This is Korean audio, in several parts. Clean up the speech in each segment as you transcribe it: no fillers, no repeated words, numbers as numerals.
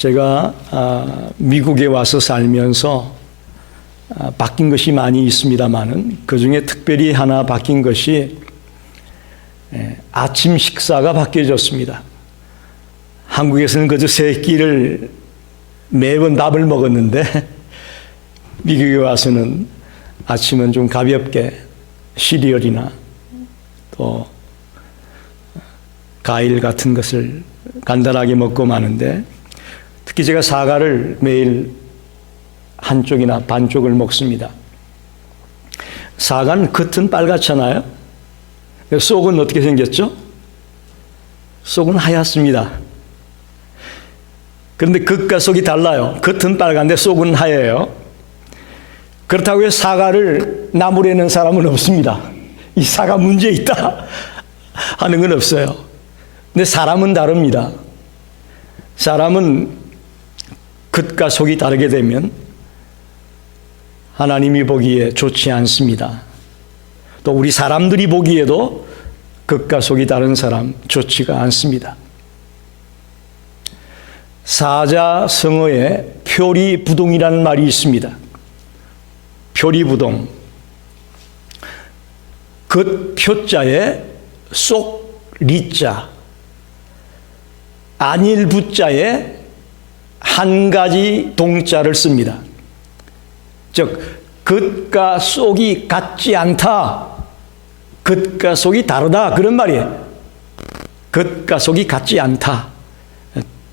제가 미국에 와서 살면서 바뀐 것이 많이 있습니다만은 그중에 특별히 하나 바뀐 것이 아침 식사가 바뀌어졌습니다. 한국에서는 그저 세 끼를 매번 밥을 먹었는데 미국에 와서는 아침은 좀 가볍게 시리얼이나 또 과일 같은 것을 간단하게 먹고 마는데, 특히 제가 사과를 매일 한쪽이나 반쪽을 먹습니다. 사과는 겉은 빨갛잖아요. 속은 어떻게 생겼죠? 속은 하얗습니다. 그런데 겉과 속이 달라요. 겉은 빨간데 속은 하얘요. 그렇다고 해서 사과를 나무라는 사람은 없습니다. 이 사과 문제 있다 하는 건 없어요. 근데 사람은 다릅니다. 사람은 겉과 속이 다르게 되면 하나님이 보기에 좋지 않습니다. 또 우리 사람들이 보기에도 겉과 속이 다른 사람 좋지가 않습니다. 사자성어에 표리부동이라는 말이 있습니다. 표리부동. 겉 표자에 속 리자, 안일 부자에 한 가지 동자를 씁니다. 즉 겉과 속이 같지 않다, 겉과 속이 다르다, 그런 말이에요. 겉과 속이 같지 않다,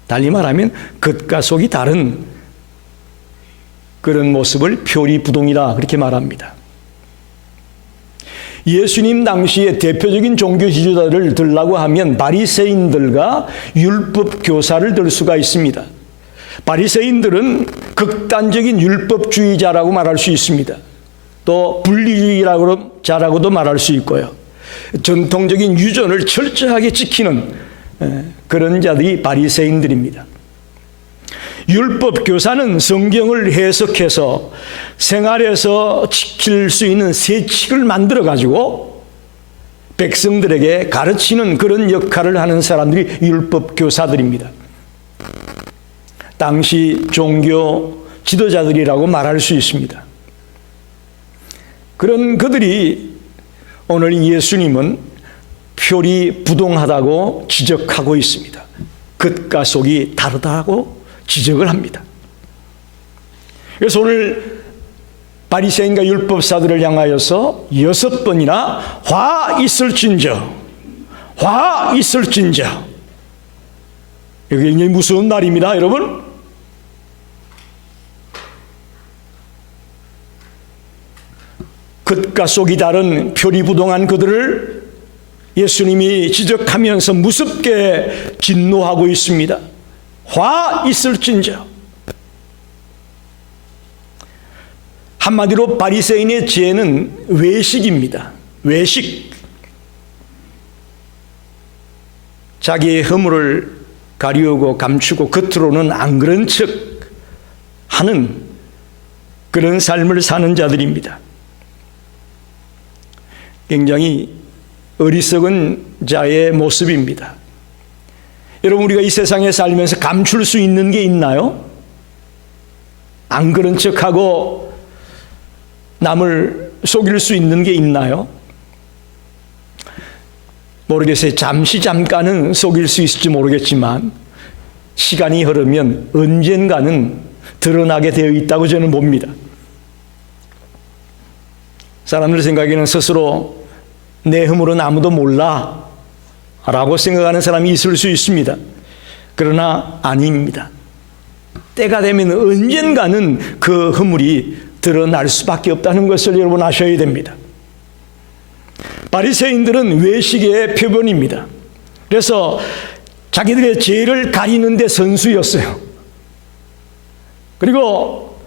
달리 말하면 겉과 속이 다른 그런 모습을 표리부동이라 그렇게 말합니다. 예수님 당시에 대표적인 종교 지도자를 들라고 하면 바리새인들과 율법 교사를 들 수가 있습니다. 바리새인들은 극단적인 율법주의자라고 말할 수 있습니다. 또 분리주의자라고도 말할 수 있고요. 전통적인 유전을 철저하게 지키는 그런 자들이 바리새인들입니다. 율법 교사는 성경을 해석해서 생활에서 지킬 수 있는 세칙을 만들어 가지고 백성들에게 가르치는 그런 역할을 하는 사람들이 율법 교사들입니다. 당시 종교 지도자들이라고 말할 수 있습니다. 그런 그들이 오늘 예수님은 표리부동하다고 지적하고 있습니다. 겉과 속이 다르다고 지적을 합니다. 그래서 오늘 바리새인과 율법사들을 향하여서 6번이나 화 있을진저, 화 있을진저. 이게 굉장히 무서운 말입니다, 여러분. 겉과 속이 다른 표리부동한 그들을 예수님이 지적하면서 무섭게 진노하고 있습니다. 화 있을진저. 한마디로 바리새인의 죄는 외식입니다. 외식. 자기의 허물을 가리우고 감추고 겉으로는 안 그런 척 하는 그런 삶을 사는 자들입니다. 굉장히 어리석은 자의 모습입니다. 여러분, 우리가 이 세상에 살면서 감출 수 있는 게 있나요? 안 그런 척하고 남을 속일 수 있는 게 있나요? 모르겠어요. 잠깐은 속일 수 있을지 모르겠지만 시간이 흐르면 언젠가는 드러나게 되어 있다고 저는 봅니다. 사람들 생각에는 스스로 내 허물은 아무도 몰라 라고 생각하는 사람이 있을 수 있습니다. 그러나 아닙니다. 때가 되면 언젠가는 그 허물이 드러날 수밖에 없다는 것을 여러분 아셔야 됩니다. 바리새인들은 외식의 표본입니다. 그래서 자기들의 죄를 가리는 데 선수였어요. 그리고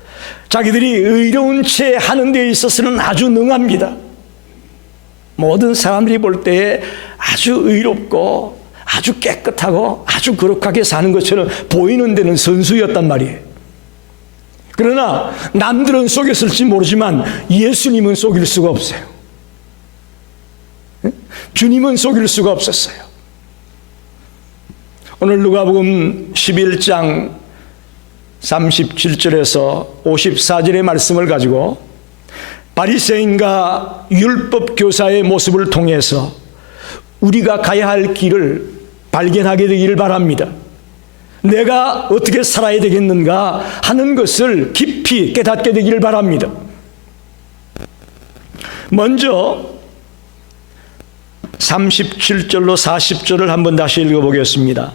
자기들이 의로운 채 하는 데 있어서는 아주 능합니다. 모든 사람들이 볼 때에 아주 의롭고 아주 깨끗하고 아주 거룩하게 사는 것처럼 보이는 데는 선수였단 말이에요. 그러나 남들은 속였을지 모르지만 예수님은 속일 수가 없어요. 주님은 속일 수가 없었어요. 오늘 누가복음 11장 37절에서 54절의 말씀을 가지고 바리새인과 율법 교사의 모습을 통해서 우리가 가야 할 길을 발견하게 되기를 바랍니다. 내가 어떻게 살아야 되겠는가 하는 것을 깊이 깨닫게 되기를 바랍니다. 먼저 37절로 40절을 한번 다시 읽어보겠습니다.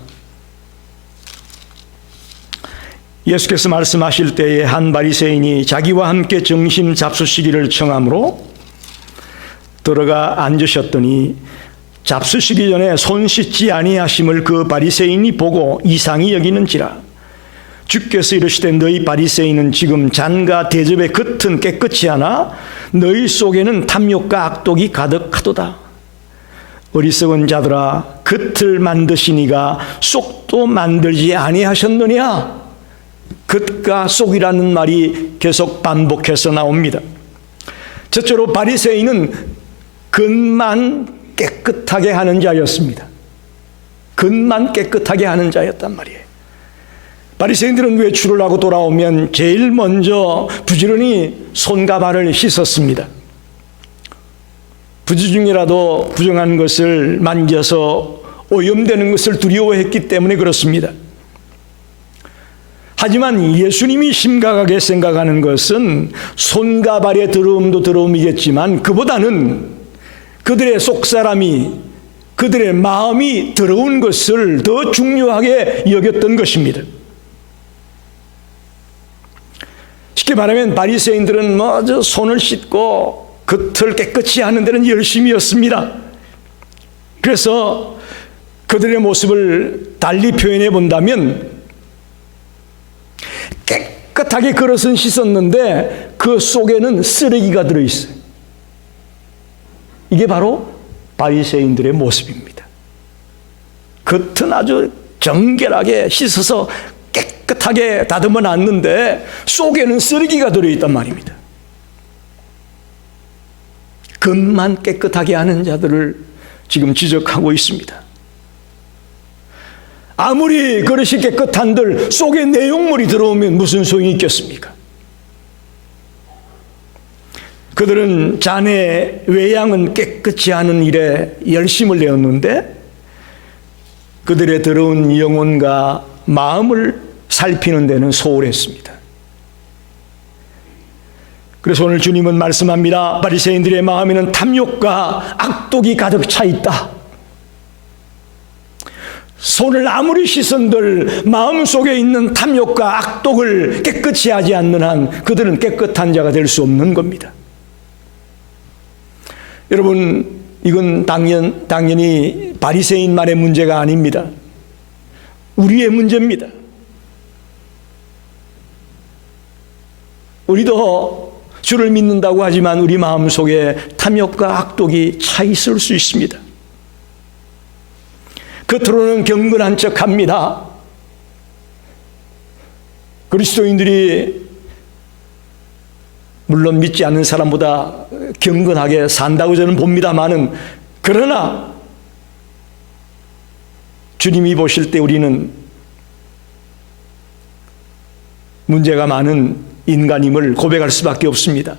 예수께서 말씀하실 때에 한 바리새인이 자기와 함께 점심 잡수시기를 청하므로 들어가 앉으셨더니 잡수시기 전에 손 씻지 아니하심을 그 바리새인이 보고 이상히 여기는지라. 주께서 이르시되 너희 바리새인은 지금 잔과 대접의 겉은 깨끗이 하나 너희 속에는 탐욕과 악독이 가득하도다. 어리석은 자들아, 겉을 만드시니가 속도 만들지 아니하셨느냐? 겉과 속이라는 말이 계속 반복해서 나옵니다. 첫째로 바리새인은 겉만 깨끗하게 하는 자였습니다. 겉만 깨끗하게 하는 자였단 말이에요. 바리새인들은 외출을 하고 돌아오면 제일 먼저 부지런히 손과 발을 씻었습니다. 부지 중이라도 부정한 것을 만져서 오염되는 것을 두려워했기 때문에 그렇습니다. 하지만 예수님이 심각하게 생각하는 것은 손과 발의 더러움도 더러움이겠지만 그보다는 그들의 속사람이, 그들의 마음이 더러운 것을 더 중요하게 여겼던 것입니다. 쉽게 말하면 바리새인들은 손을 씻고 겉을 깨끗이 하는 데는 열심이었습니다. 그래서 그들의 모습을 달리 표현해 본다면 깨끗하게 그릇은 씻었는데 그 속에는 쓰레기가 들어있어요. 이게 바로 바리새인들의 모습입니다. 겉은 아주 정결하게 씻어서 깨끗하게 다듬어 놨는데 속에는 쓰레기가 들어있단 말입니다. 겉만 깨끗하게 하는 자들을 지금 지적하고 있습니다. 아무리 그릇이 깨끗한들 속에 내용물이 들어오면 무슨 소용이 있겠습니까? 그들은 잔의 외양은 깨끗이 하는 일에 열심을 내었는데 그들의 더러운 영혼과 마음을 살피는 데는 소홀했습니다. 그래서 오늘 주님은 말씀합니다. 바리새인들의 마음에는 탐욕과 악독이 가득 차 있다. 손을 아무리 씻은들 마음속에 있는 탐욕과 악독을 깨끗이 하지 않는 한 그들은 깨끗한 자가 될 수 없는 겁니다. 여러분, 이건 당연히 바리새인만의 문제가 아닙니다. 우리의 문제입니다. 우리도 주를 믿는다고 하지만 우리 마음속에 탐욕과 악독이 차 있을 수 있습니다. 겉으로는 경건한 척합니다. 그리스도인들이 물론 믿지 않는 사람보다 경건하게 산다고 저는 봅니다마는 그러나 주님이 보실 때 우리는 문제가 많은 인간임을 고백할 수밖에 없습니다.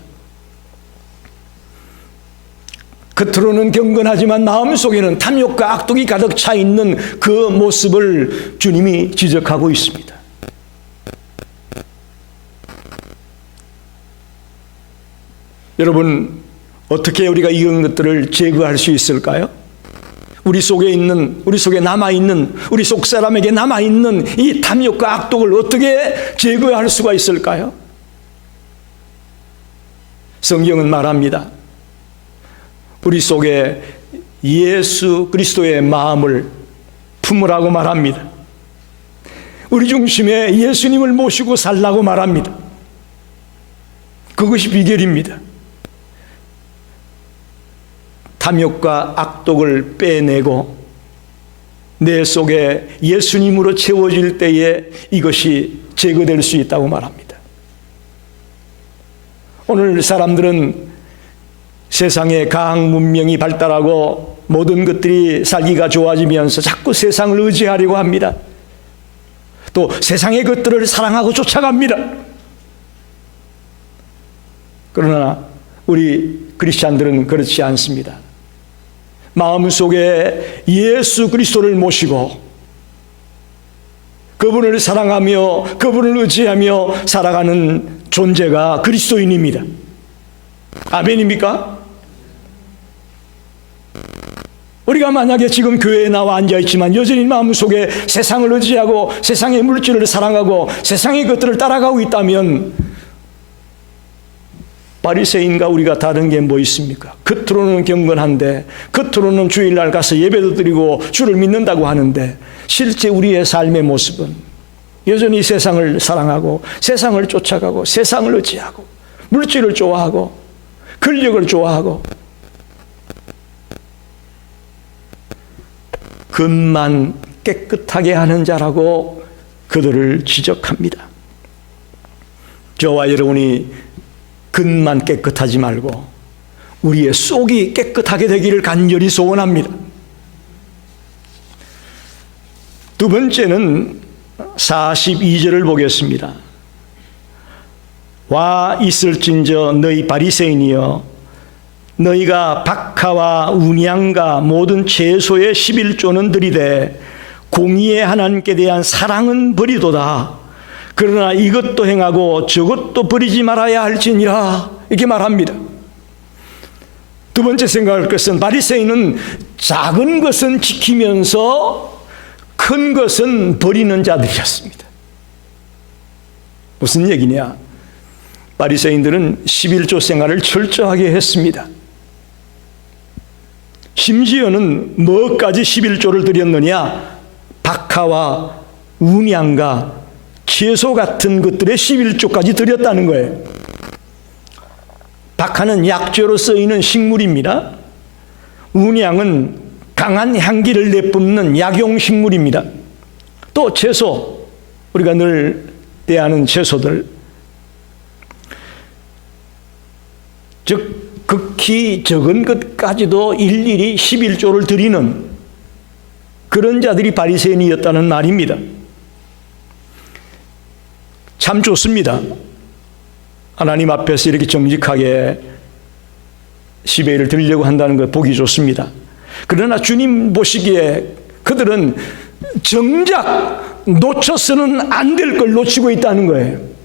겉으로는 경건하지만 마음속에는 탐욕과 악독이 가득 차 있는 그 모습을 주님이 지적하고 있습니다. 여러분, 어떻게 우리가 이런 것들을 제거할 수 있을까요? 우리 속에 남아있는, 우리 속 사람에게 남아있는 이 탐욕과 악독을 어떻게 제거할 수가 있을까요? 성경은 말합니다. 우리 속에 예수 그리스도의 마음을 품으라고 말합니다. 우리 중심에 예수님을 모시고 살라고 말합니다. 그것이 비결입니다. 탐욕과 악독을 빼내고 내 속에 예수님으로 채워질 때에 이것이 제거될 수 있다고 말합니다. 오늘 사람들은 세상의 과학 문명이 발달하고 모든 것들이 살기가 좋아지면서 자꾸 세상을 의지하려고 합니다. 또 세상의 것들을 사랑하고 쫓아갑니다. 그러나 우리 크리스찬들은 그렇지 않습니다. 마음속에 예수 그리스도를 모시고 그분을 사랑하며 그분을 의지하며 살아가는 존재가 그리스도인입니다. 아멘입니까? 우리가 만약에 지금 교회에 나와 앉아있지만 여전히 마음속에 세상을 의지하고 세상의 물질을 사랑하고 세상의 것들을 따라가고 있다면 바리새인과 우리가 다른 게 뭐 있습니까? 겉으로는 경건한데, 겉으로는 주일날 가서 예배도 드리고 주를 믿는다고 하는데 실제 우리의 삶의 모습은 여전히 세상을 사랑하고 세상을 쫓아가고 세상을 의지하고 물질을 좋아하고 권력을 좋아하고 겉만 깨끗하게 하는 자라고 그들을 지적합니다. 저와 여러분이 겉만 깨끗하지 말고 우리의 속이 깨끗하게 되기를 간절히 소원합니다. 두 번째는 42절을 보겠습니다. 와 있을진저 너희 바리새인이여 너희가 박하와 운양과 모든 채소의 11조는 들이되 공의의 하나님께 대한 사랑은 버리도다. 그러나 이것도 행하고 저것도 버리지 말아야 할지니라. 이렇게 말합니다. 두 번째 생각할 것은 바리새인은 작은 것은 지키면서 큰 것은 버리는 자들이었습니다. 무슨 얘기냐? 바리새인들은 11조 생활을 철저하게 했습니다. 심지어는 뭐까지 11조를 드렸느냐? 박하와 운양과 채소 같은 것들의 11조까지 드렸다는 거예요. 박하는 약재로 쓰이는 식물입니다. 운양은 강한 향기를 내뿜는 약용식물입니다. 또 채소, 우리가 늘 대하는 채소들, 즉 극히 적은 것까지도 일일이 11조를 드리는 그런 자들이 바리새인이었다는 말입니다. 참 좋습니다. 하나님 앞에서 이렇게 정직하게 11을 드리려고 한다는 것 보기 좋습니다. 그러나 주님 보시기에 그들은 정작 놓쳐서는 안 될 걸 놓치고 있다는 거예요.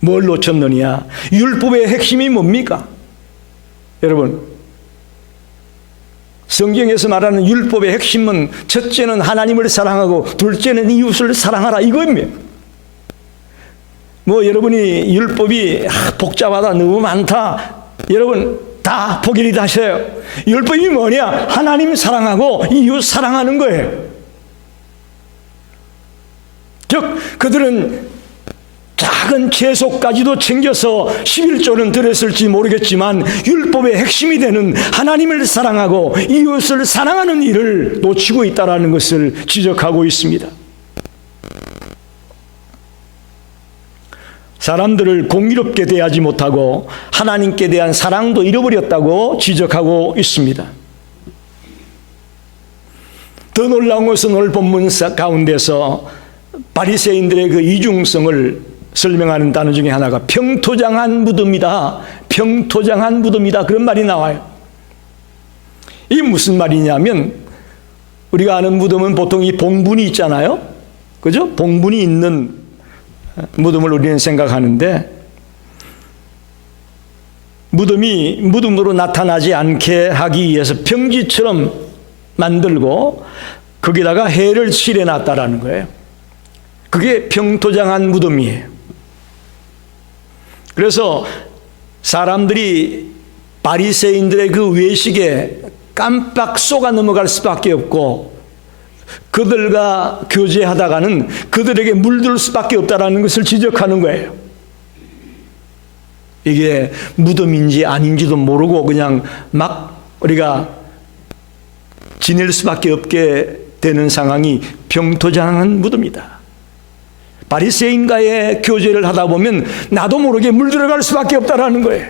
뭘 놓쳤느냐? 율법의 핵심이 뭡니까? 여러분, 성경에서 말하는 율법의 핵심은 첫째는 하나님을 사랑하고 둘째는 이웃을 사랑하라 이겁니다. 뭐 여러분이 율법이 복잡하다, 너무 많다, 여러분 다 포기를 하셔요. 율법이 뭐냐? 하나님 사랑하고 이웃 사랑하는 거예요. 즉 그들은 작은 채소까지도 챙겨서 11조는 드렸을지 모르겠지만 율법의 핵심이 되는 하나님을 사랑하고 이웃을 사랑하는 일을 놓치고 있다는 것을 지적하고 있습니다. 사람들을 공의롭게 대하지 못하고 하나님께 대한 사랑도 잃어버렸다고 지적하고 있습니다. 더 놀라운 것은 오늘 본문 가운데서 바리새인들의 그 이중성을 설명하는 단어 중에 하나가 평토장한 무덤이다. 평토장한 무덤이다. 그런 말이 나와요. 이게 무슨 말이냐면 우리가 아는 무덤은 보통 이 봉분이 있잖아요. 그죠? 봉분이 있는 무덤을 우리는 생각하는데 무덤이 무덤으로 나타나지 않게 하기 위해서 평지처럼 만들고 거기다가 해를 칠해놨다라는 거예요. 그게 평토장한 무덤이에요. 그래서 사람들이 바리새인들의 그 외식에 깜빡 속아 넘어갈 수밖에 없고 그들과 교제하다가는 그들에게 물들 수밖에 없다는 것을 지적하는 거예요. 이게 무덤인지 아닌지도 모르고 그냥 막 우리가 지낼 수밖에 없게 되는 상황이 평토장한 무덤이다. 바리새인과의 교제를 하다 보면 나도 모르게 물들어갈 수밖에 없다라는 거예요.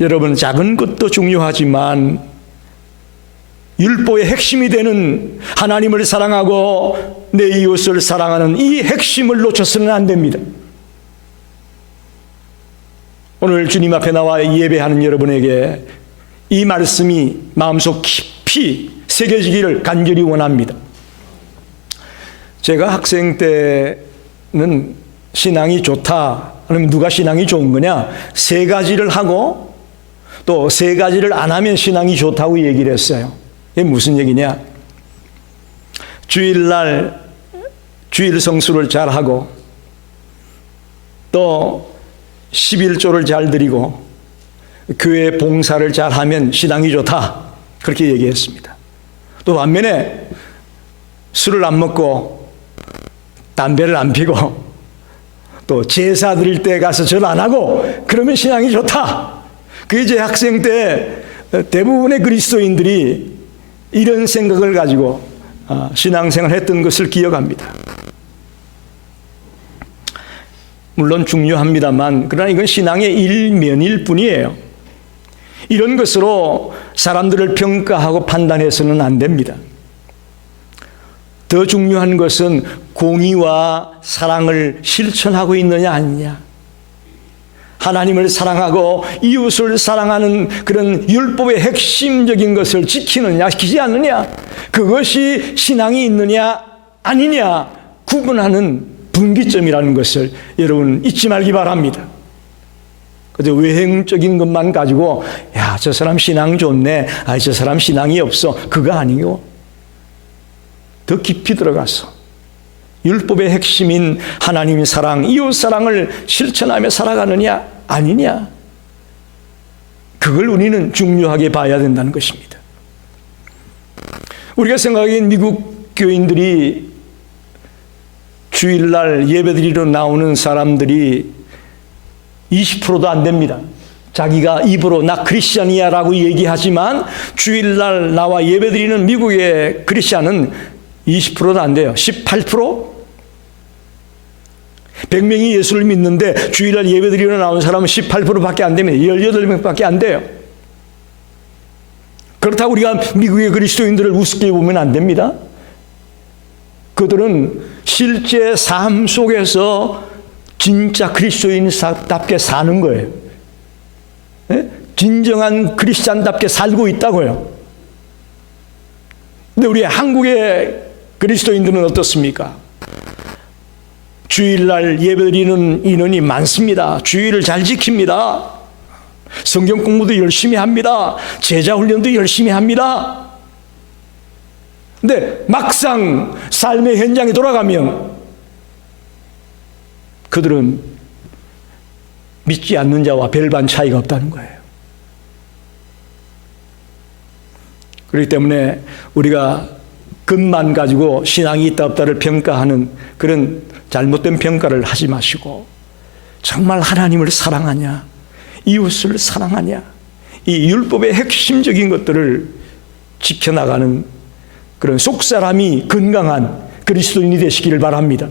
여러분, 작은 것도 중요하지만 율법의 핵심이 되는 하나님을 사랑하고 내 이웃을 사랑하는 이 핵심을 놓쳐서는 안 됩니다. 오늘 주님 앞에 나와 예배하는 여러분에게 이 말씀이 마음속 깊이 새겨지기를 간절히 원합니다. 제가 학생 때는 신앙이 좋다. 그러면 누가 신앙이 좋은 거냐? 세 가지를 하고 또 세 가지를 안 하면 신앙이 좋다고 얘기를 했어요. 이게 무슨 얘기냐? 주일날 주일 성수를 잘하고 또 11조를 잘 드리고 교회 봉사를 잘하면 신앙이 좋다. 그렇게 얘기했습니다. 또 반면에 술을 안 먹고 담배를 안 피고 또 제사 드릴 때 가서 절 안 하고 그러면 신앙이 좋다. 그게 제 학생 때 대부분의 그리스도인들이 이런 생각을 가지고 신앙생활을 했던 것을 기억합니다. 물론 중요합니다만 그러나 이건 신앙의 일면일 뿐이에요. 이런 것으로 사람들을 평가하고 판단해서는 안 됩니다. 더 중요한 것은 공의와 사랑을 실천하고 있느냐 아니냐. 하나님을 사랑하고 이웃을 사랑하는 그런 율법의 핵심적인 것을 지키느냐 지키지 않느냐. 그것이 신앙이 있느냐 아니냐 구분하는 분기점이라는 것을 여러분 잊지 말기 바랍니다. 그저 외형적인 것만 가지고 야, 저 사람 신앙 좋네. 아, 저 사람 신앙이 없어. 그거 아니고 더 깊이 들어가서 율법의 핵심인 하나님 사랑, 이웃 사랑을 실천하며 살아가느냐 아니냐. 그걸 우리는 중요하게 봐야 된다는 것입니다. 우리가 생각하기엔 미국 교인들이 주일날 예배드리러 나오는 사람들이 20%도 안 됩니다. 자기가 입으로 나 크리스찬이야라고 얘기하지만 주일날 나와 예배드리는 미국의 크리스찬은 20%도 안 돼요. 18%? 100명이 예수를 믿는데 주일날 예배드리러 나오는 사람은 18%밖에 안 됩니다. 18명밖에 안 돼요. 그렇다고 우리가 미국의 그리스도인들을 우습게 보면 안 됩니다. 그들은 실제 삶 속에서 진짜 그리스도인답게 사는 거예요. 네? 진정한 크리스찬답게 살고 있다고요. 근데 우리 한국의 그리스도인들은 어떻습니까? 주일날 예배드리는 인원이 많습니다. 주일을 잘 지킵니다. 성경 공부도 열심히 합니다. 제자 훈련도 열심히 합니다. 근데 막상 삶의 현장에 돌아가면 그들은 믿지 않는 자와 별반 차이가 없다는 거예요. 그렇기 때문에 우리가 것만 가지고 신앙이 있다 없다를 평가하는 그런 잘못된 평가를 하지 마시고 정말 하나님을 사랑하냐, 이웃을 사랑하냐, 이 율법의 핵심적인 것들을 지켜나가는 그런 속사람이 건강한 그리스도인이 되시기를 바랍니다.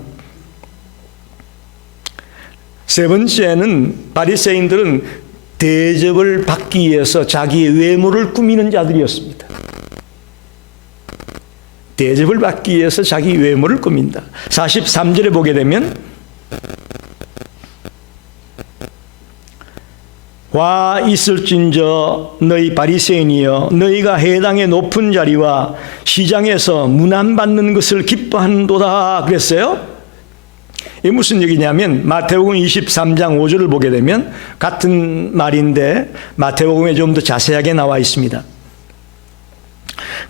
세 번째는 바리새인들은 대접을 받기 위해서 자기의 외모를 꾸미는 자들이었습니다. 대접을 받기 위해서 자기 외모를 꾸민다. 43절에 보게 되면 와 있을진저 너희 바리새인이여 너희가 해당의 높은 자리와 시장에서 문안받는 것을 기뻐하는도다 그랬어요. 이게 무슨 얘기냐면 마태복음 23장 5절을 보게 되면 같은 말인데 마태복음에 좀 더 자세하게 나와 있습니다.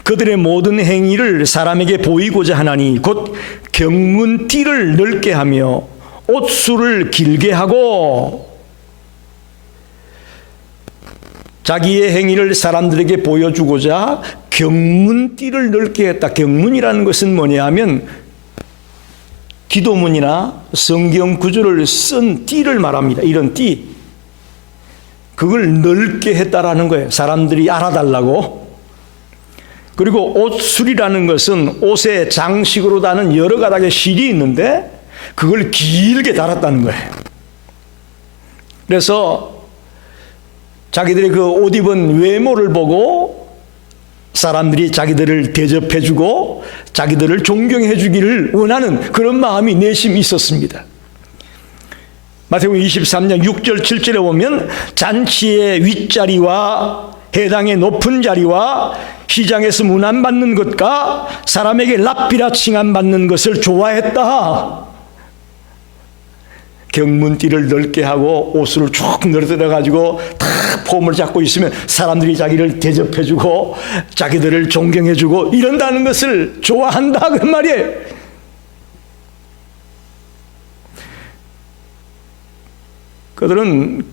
그들의 모든 행위를 사람에게 보이고자 하나니 곧 경문띠를 넓게 하며 옷수를 길게 하고 자기의 행위를 사람들에게 보여주고자 경문띠를 넓게 했다. 경문이라는 것은 뭐냐 하면 기도문이나 성경 구절을 쓴 띠를 말합니다. 이런 띠. 그걸 넓게 했다라는 거예요. 사람들이 알아달라고. 그리고 옷술이라는 것은 옷의 장식으로 다는 여러 가닥의 실이 있는데 그걸 길게 달았다는 거예요. 그래서 자기들이 그 옷 입은 외모를 보고 사람들이 자기들을 대접해주고 자기들을 존경해주기를 원하는 그런 마음이 내심 있었습니다. 마태복음 23장 6절 7절에 보면 잔치의 윗자리와 해당의 높은 자리와 시장에서 문안받는 것과 사람에게 랍비라 칭함받는 것을 좋아했다. 경문띠를 넓게 하고 옷을 쭉 늘어뜨려가지고 다 폼을 잡고 있으면 사람들이 자기를 대접해주고 자기들을 존경해주고 이런다는 것을 좋아한다 그 말이에요. 그들은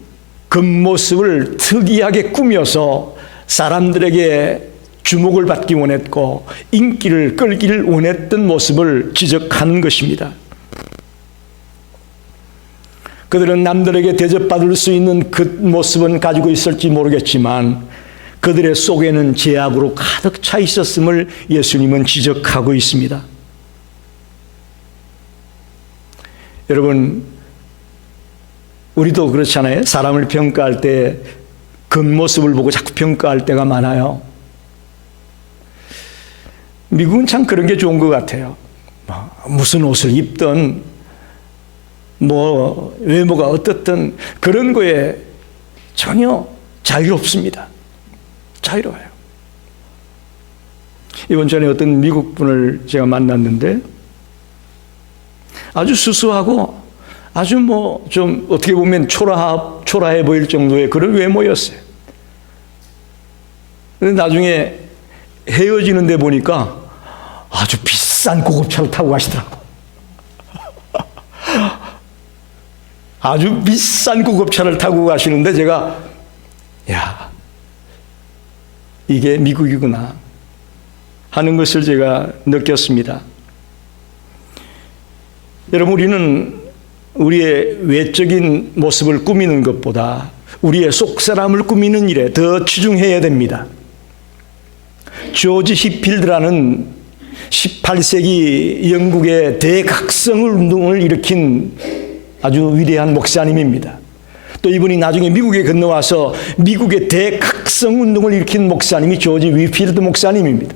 겉모습을 특이하게 꾸며서 사람들에게 주목을 받기 원했고 인기를 끌기를 원했던 모습을 지적하는 것입니다. 그들은 남들에게 대접받을 수 있는 그 모습은 가지고 있을지 모르겠지만 그들의 속에는 죄악으로 가득 차 있었음을 예수님은 지적하고 있습니다. 여러분, 우리도 그렇잖아요. 사람을 평가할 때 겉모습을 보고 자꾸 평가할 때가 많아요. 미국은 참 그런 게 좋은 것 같아요. 무슨 옷을 입든 외모가 어떻든 그런 거에 전혀 자유롭습니다. 자유로워요. 이번 전에 어떤 미국 분을 제가 만났는데 아주 수수하고 아주 좀 어떻게 보면 초라해 보일 정도의 그런 외모였어요. 그런데 나중에 헤어지는데 보니까 아주 비싼 고급차를 타고 가시더라고. 아주 비싼 고급차를 타고 가시는데 제가 야, 이게 미국이구나 하는 것을 제가 느꼈습니다. 여러분, 우리는 우리의 외적인 모습을 꾸미는 것보다 우리의 속사람을 꾸미는 일에 더 치중해야 됩니다. 조지 히필드라는 18세기 영국의 대각성 운동을 일으킨 아주 위대한 목사님입니다. 또 이분이 나중에 미국에 건너와서 미국의 대각성 운동을 일으킨 목사님이 조지 위필드 목사님입니다.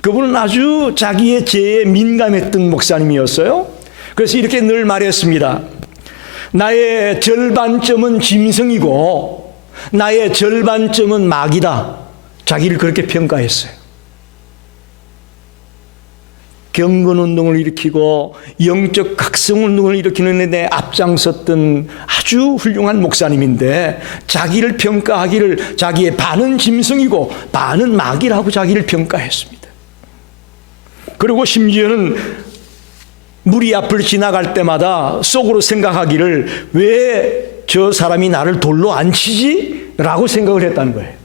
그분은 아주 자기의 죄에 민감했던 목사님이었어요. 그래서 이렇게 늘 말했습니다. 나의 절반점은 짐승이고 나의 절반점은 마귀다. 자기를 그렇게 평가했어요. 경건운동을 일으키고 영적 각성운동을 일으키는 데 앞장섰던 아주 훌륭한 목사님인데 자기를 평가하기를 자기의 반은 짐승이고 반은 마귀라고 자기를 평가했습니다. 그리고 심지어는 무리 앞을 지나갈 때마다 속으로 생각하기를 왜 저 사람이 나를 돌로 안 치지? 라고 생각을 했다는 거예요.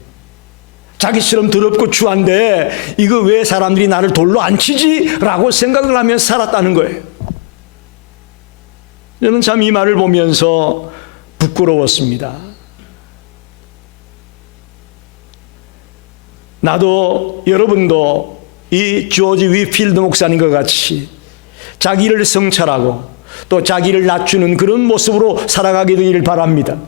자기처럼 더럽고 추한데 이거 왜 사람들이 나를 돌로 안 치지? 라고 생각을 하며 살았다는 거예요. 저는 참 이 말을 보면서 부끄러웠습니다. 나도 여러분도 이 조지 위필드 목사님과 같이 자기를 성찰하고 또 자기를 낮추는 그런 모습으로 살아가게 되기를 바랍니다.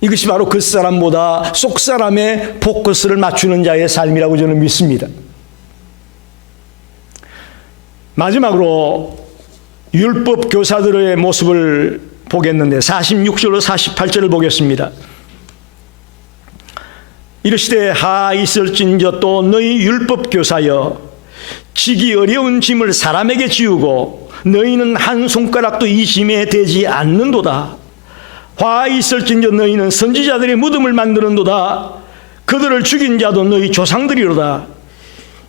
이것이 바로 겉사람보다 속사람의 포커스를 맞추는 자의 삶이라고 저는 믿습니다. 마지막으로 율법 교사들의 모습을 보겠는데 46절로 48절을 보겠습니다. 이르시되 하 있을진저 또 너희 율법 교사여 지기 어려운 짐을 사람에게 지우고 너희는 한 손가락도 이 짐에 대지 않는도다. 화 있을진저 너희는 선지자들의 무덤을 만드는도다. 그들을 죽인 자도 너희 조상들이로다.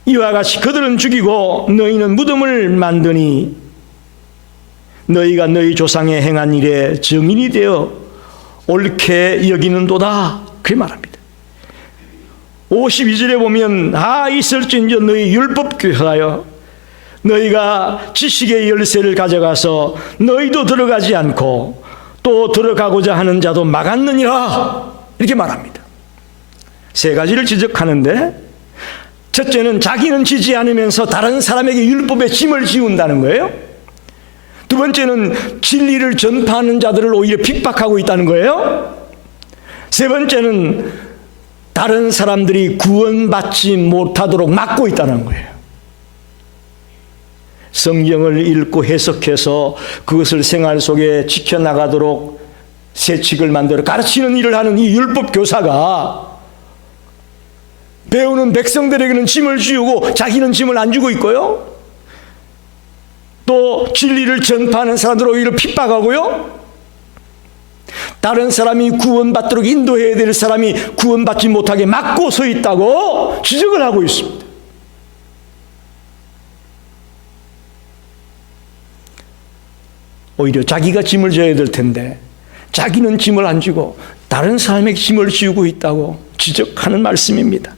이와 같이 그들은 죽이고 너희는 무덤을 만드니 너희가 너희 조상의 행한 일에 증인이 되어 옳게 여기는도다. 그렇게 말합니다. 52절에 보면 아 있을진저 너희 율법교사여 너희가 지식의 열쇠를 가져가서 너희도 들어가지 않고 또 들어가고자 하는 자도 막았느니라. 이렇게 말합니다. 세 가지를 지적하는데 첫째는 자기는 지지 않으면서 다른 사람에게 율법의 짐을 지운다는 거예요. 두 번째는 진리를 전파하는 자들을 오히려 핍박하고 있다는 거예요. 세 번째는 다른 사람들이 구원받지 못하도록 막고 있다는 거예요. 성경을 읽고 해석해서 그것을 생활 속에 지켜나가도록 세칙을 만들어 가르치는 일을 하는 이 율법 교사가 배우는 백성들에게는 짐을 지우고 자기는 짐을 안 주고 있고요. 또 진리를 전파하는 사람들 오히려 핍박하고요. 다른 사람이 구원받도록 인도해야 될 사람이 구원받지 못하게 막고 서 있다고 지적을 하고 있습니다. 오히려 자기가 짐을 져야 될 텐데 자기는 짐을 안 지고 다른 사람에게 짐을 지우고 있다고 지적하는 말씀입니다.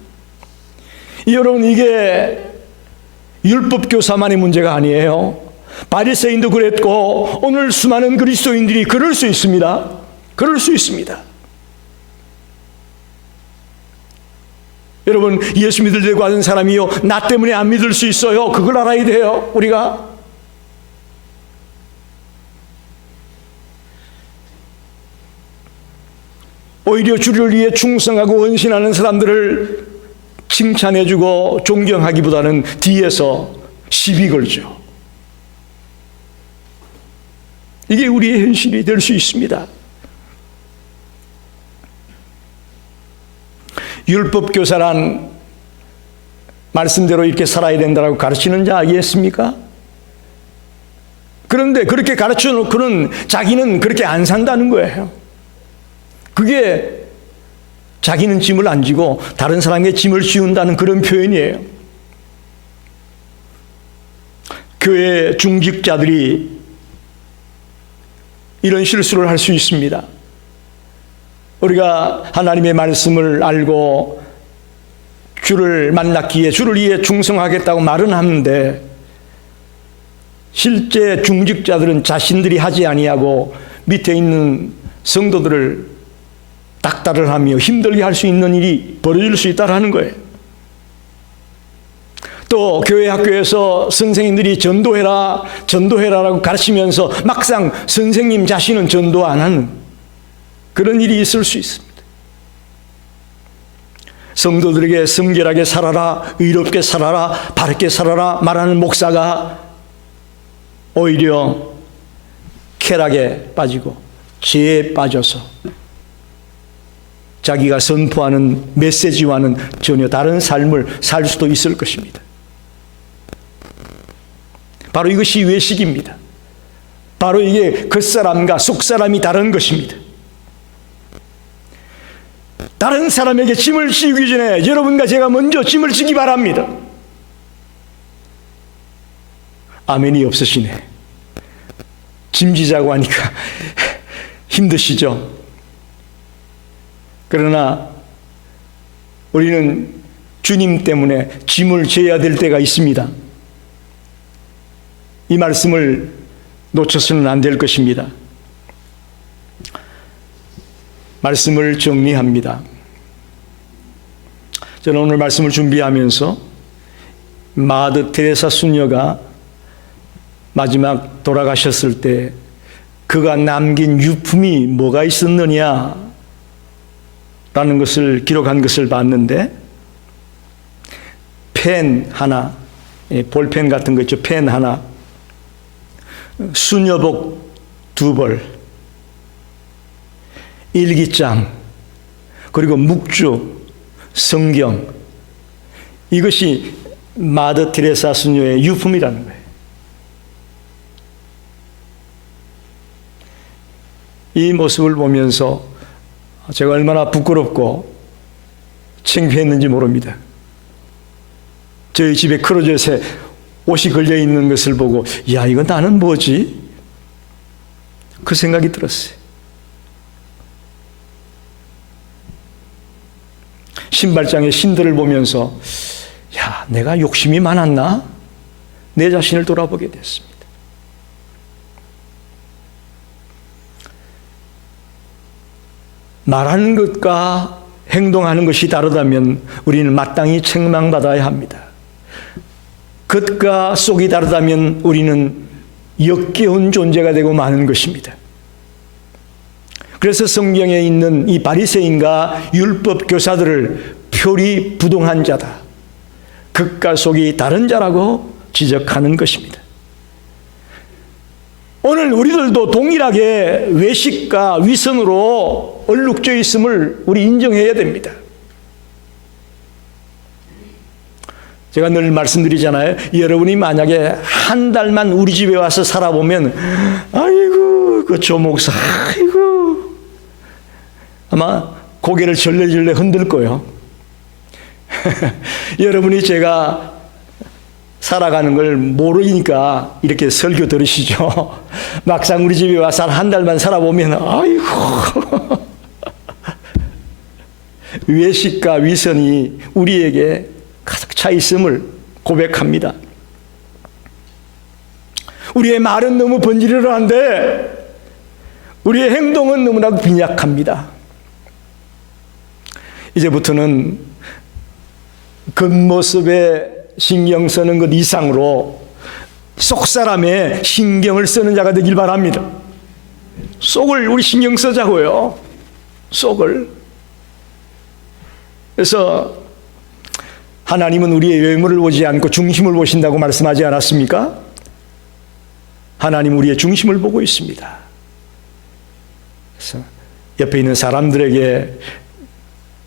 여러분, 이게 율법 교사만의 문제가 아니에요. 바리새인도 그랬고 오늘 수많은 그리스도인들이 그럴 수 있습니다. 그럴 수 있습니다. 여러분, 예수 믿으려고 하는 사람이요, 나 때문에 안 믿을 수 있어요. 그걸 알아야 돼요. 우리가 오히려 주를 위해 충성하고 헌신하는 사람들을 칭찬해주고 존경하기보다는 뒤에서 시비 걸죠. 이게 우리의 현실이 될 수 있습니다. 율법 교사란 말씀대로 이렇게 살아야 된다고 가르치는 자 아니겠습니까? 그런데 그렇게 가르쳐 놓고는 자기는 그렇게 안 산다는 거예요. 그게 자기는 짐을 안 지고 다른 사람에게 짐을 지운다는 그런 표현이에요. 교회 중직자들이 이런 실수를 할 수 있습니다. 우리가 하나님의 말씀을 알고 주를 만났기에 주를 위해 충성하겠다고 말은 하는데 실제 중직자들은 자신들이 하지 아니하고 밑에 있는 성도들을 닥달을 하며 힘들게 할 수 있는 일이 벌어질 수 있다는 거예요. 또 교회 학교에서 선생님들이 전도해라라고 가르치면서 막상 선생님 자신은 전도 안 하는 그런 일이 있을 수 있습니다. 성도들에게 성결하게 살아라, 의롭게 살아라, 바르게 살아라 말하는 목사가 오히려 쾌락에 빠지고 죄에 빠져서 자기가 선포하는 메시지와는 전혀 다른 삶을 살 수도 있을 것입니다. 바로 이것이 외식입니다. 바로 이게 겉사람과 속사람이 다른 것입니다. 다른 사람에게 짐을 지우기 전에 여러분과 제가 먼저 짐을 지기 바랍니다. 아멘이 없으시네. 짐 지자고 하니까 힘드시죠? 그러나 우리는 주님 때문에 짐을 져야 될 때가 있습니다. 이 말씀을 놓쳐서는 안 될 것입니다. 말씀을 정리합니다. 저는 오늘 말씀을 준비하면서 마더 테레사 수녀가 마지막 돌아가셨을 때 그가 남긴 유품이 뭐가 있었느냐 라는 것을 기록한 것을 봤는데 펜 하나, 볼펜 같은 거 있죠. 펜 하나, 수녀복 2벌, 일기장, 그리고 묵주, 성경, 이것이 마더 테레사 수녀의 유품이라는 거예요. 이 모습을 보면서 제가 얼마나 부끄럽고 창피했는지 모릅니다. 저희 집에 크로젯에 옷이 걸려 있는 것을 보고 야, 이거 나는 뭐지? 그 생각이 들었어요. 신발장의 신들을 보면서 야, 내가 욕심이 많았나? 내 자신을 돌아보게 됐습니다. 말하는 것과 행동하는 것이 다르다면 우리는 마땅히 책망받아야 합니다. 겉과 속이 다르다면 우리는 역겨운 존재가 되고 마는 것입니다. 그래서 성경에 있는 이 바리새인과 율법 교사들을 표리부동한 자다, 겉과 속이 다른 자라고 지적하는 것입니다. 오늘 우리들도 동일하게 외식과 위선으로 얼룩져 있음을 우리 인정해야 됩니다. 제가 늘 말씀드리잖아요. 여러분이 만약에 한 달만 우리 집에 와서 살아보면 아이고 그 조목사 아이고 아마 고개를 절레절레 흔들 거예요. 여러분이 제가 살아가는 걸 모르니까 이렇게 설교 들으시죠. 막상 우리 집에 와서 한 달만 살아보면 아이고 외식과 위선이 우리에게 가득 차 있음을 고백합니다. 우리의 말은 너무 번지르르한데 우리의 행동은 너무나도 빈약합니다. 이제부터는 겉모습에 신경 쓰는 것 이상으로 속 사람의 신경을 쓰는 자가 되길 바랍니다. 속을 우리 신경 쓰자고요. 속을. 그래서 하나님은 우리의 외모를 보지 않고 중심을 보신다고 말씀하지 않았습니까? 하나님 우리의 중심을 보고 있습니다. 그래서 옆에 있는 사람들에게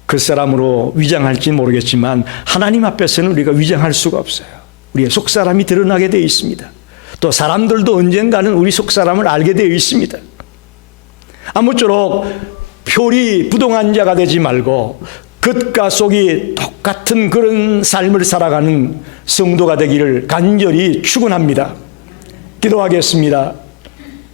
그 사람으로 위장할지 모르겠지만 하나님 앞에서는 우리가 위장할 수가 없어요. 우리의 속사람이 드러나게 되어 있습니다. 또 사람들도 언젠가는 우리 속사람을 알게 되어 있습니다. 아무쪼록 표리부동한 자가 되지 말고 겉과 속이 똑같은 그런 삶을 살아가는 성도가 되기를 간절히 축원합니다. 기도하겠습니다.